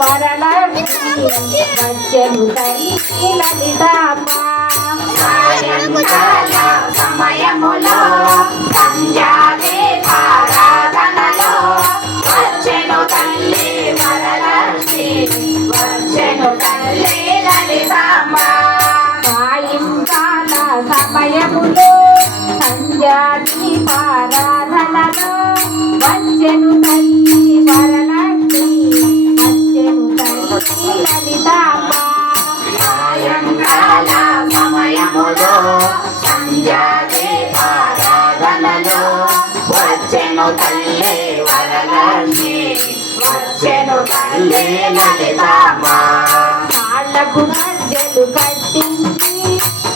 వరలక్ష్మి వచ్చెను తల్లి లలితమ్మ సాయంకాల సమయములో సంధ్యాదీపారాధనలో వచ్చెను తల్లి వరలక్ష్మి వచ్చెను తల్లి లలితమ్మ సాయంకాల సమయములో సంధ్యాదీపారాధనలో వచ్చెను తల్లి వరలక్ష్మి వచ్చెను తల్లి లలితమ్మ సాయంకాల సమయములో సంధ్యాదీపారాధనలో వచ్చెను తల్లి వరలక్ష్మి వచ్చెను తల్లి లలితమ్మ కాళ్ళకు గజ్జలు కట్టించి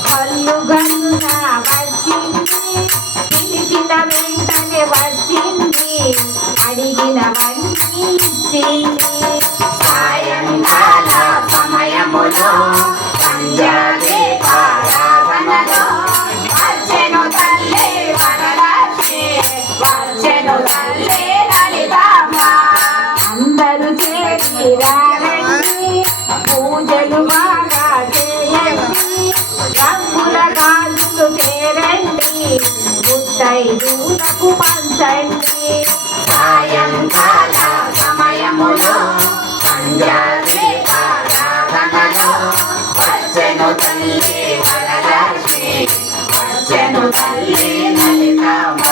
కళ్ళు గన్నున వచ్చింది పిలిచిన వెంటనే వచ్చింది అడిగినవన్నీ ఇచ్చింది సాయంకాల సమయములో సంధ్యాదీపారాధనలో వచ్చెను తల్లి వరలక్ష్మి వచ్చెను తల్లి లలితమ్మ అందరూ చేరి రారండి పూజలు బాగా చేయండి రంగుల గాజులు చేరండి ముత్తైదులకు పంచండి సాయంకాల సమయములో సంధ్యాదీపారాధనలో వచ్చెను తల్లి వరలక్ష్మి వచ్చెను తల్లి లలితమ్మ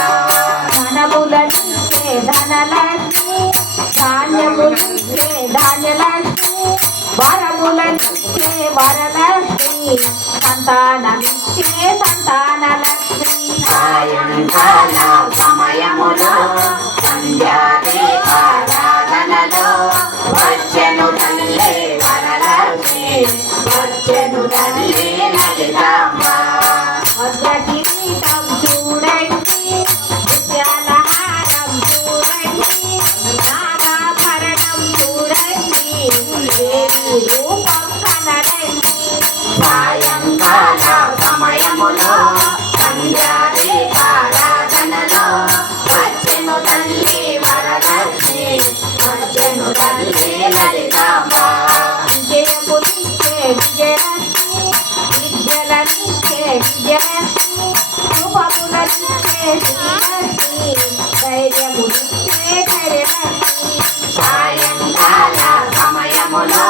ధనములనిచ్చే ధనలక్ష్మి ధాన్యములిచ్చే ధాన్యలక్ష్మి వరములనిచ్చే వరలక్ష్మి సంతానమిచ్చే సంతానలక్ష్మి సాయంకాల సమయములో సంధ్యాదీపారాధనలో వచ్చెను తల్లి వరలక్ష్మి వచ్చెను తల్లి లలితమ్మ వజ్రకిరీటం చూడండి ముత్యాల హారం చూడండి నాగాభరణం చూడండి దేవి రూపం కనరండి సాయంకాల సమయములో సంధ్యాదీపారాధనలో వచ్చెను తల్లి వరలక్ష్మి వచ్చెను తల్లి లలితమ్మ విజయములిచ్చే విజయలక్ష్మి విద్యలనిచ్చే విజయలక్ష్మి శుభములనిచ్చే శ్రీలక్ష్మి ధైర్యములిచ్చే ధైర్యలక్ష్మి సాయంకాల సమయములో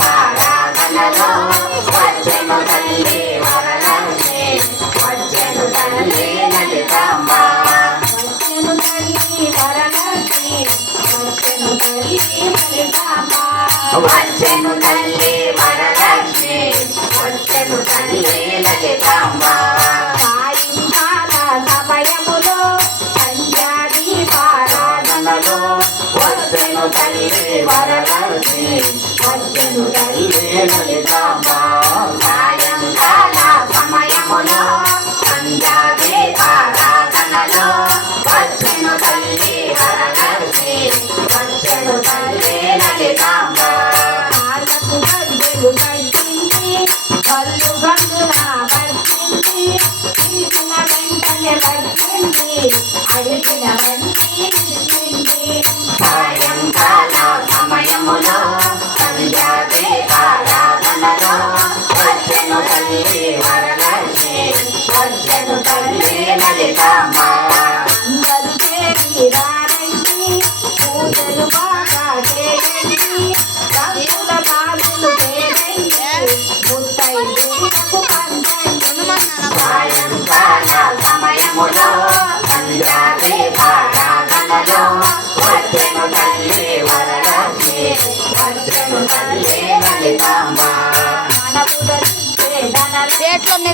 సంధ్యాదీపారాధనలో వచ్చెను తల్లి వరలక్ష్మి వచ్చెను తల్లి లలితమ్మ వచ్చెను తల్లి వరలక్ష్మి వచ్చెను తల్లి లలితమ్మ వచ్చెను తల్లి వరలక్ష్మి వచ్చెను తల్లి లలితమ్మ సాయంకాల సమయములో సంధ్యాదీపారాధనలో వచ్చెను తల్లి వరలక్ష్మి వచ్చెను తల్లి లలితమ్మ సాయంకాల సమయములో సంధ్యాదీపారాధనలో వచ్చెను తల్లి వరలక్ష్మి వచ్చెను తల్లి లలితమ్మ కాళ్ళకు గజ్జెలు కట్టింది కళ్ళు గన్నున వచ్చింది పిలిచిన వెంటనే వచ్చింది అడిగినవన్నీ ఇచ్చింది సాయంకాల సమయములో సంధ్యాదీపారాధనలో వచ్చెను తల్లి వరలక్ష్మి వచ్చెను తల్లి లలితమ్మ అందరూ చేరి రారండి పూజలు బాగా చేయండి రంగుల గాజులు చేయండి ముత్తైదులకు పంచండి సాయంకాల సమయములో సంధ్యాదీపారాధనలో వచ్చెను తల్లి వరలక్ష్మి వచ్చెను తల్లి లలితమ్మ మనములనిచ్చే ధనలక్ష్మి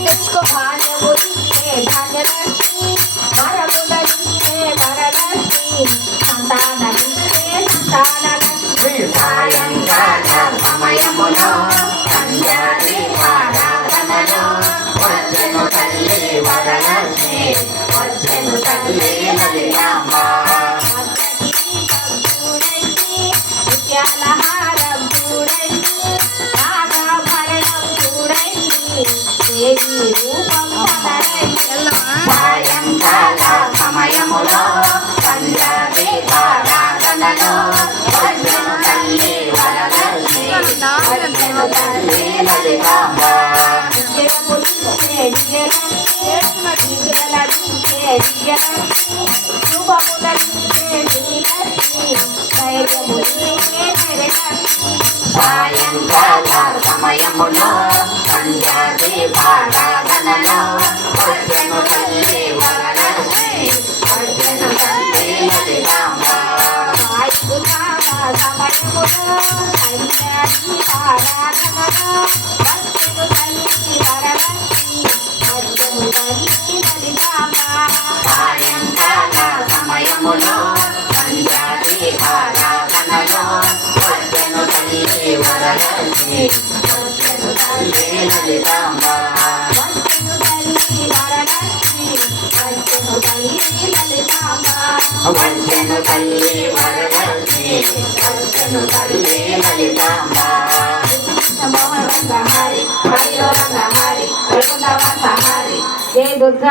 తెచ్చుకో ధాన్యములిచ్చే ధాన్యలక్ష్మి వరములనిచ్చే వరలక్ష్మి సంతానమిచ్చే సంతానలక్ష్మి సాయంకాల సమయములో సంధ్యాదీపారాధనలో వచ్చెను తల్లి వరలక్ష్మి వచ్చెను తల్లి లలితమ్మ వజ్రకిరీటం చూడండి ముత్యాల హారం చూడండి నాగాభరణం చూడండి దేవి రూపం కనరండి సాయంకాల సమయములో సంధ్యాదీపారాధనలో లలితాంబ విజయములిచ్చే విజయలక్ష్మి విజయలలించే విజయలక్ష్మి శుభములలించే శ్రీలక్ష్మి ధైర్యములించే ధైర్యలక్ష్మి సాయంకాల సమయములో సంధ్యా దీపారాధనలో వచ్చెను తల్లి వరలక్ష్మి వచ్చెను తల్లి లలితాంబ వాయునామ సమయములో సంధ్యాదీపారాధనలో వచ్చెను తల్లి వరలక్ష్మి వచ్చెను తల్లి లలితాంబ సాయంకాల సమయములో సంధ్యా దీపారాధనలో వచ్చెను తల్లి వరలక్ష్మి వచ్చెను తల్లి లలితాంబ వచ్చెను తల్లి వరలక్ష్మి వచ్చెను తల్లి లలితాంబ వచ్చెను తల్లి వరలక్ష్మి వచ్చెను తల్లి లలితాంబ మోహన రంగ హరి హరిలో రంగ హరి వైకుంఠవాస హరి జయ దుర్గా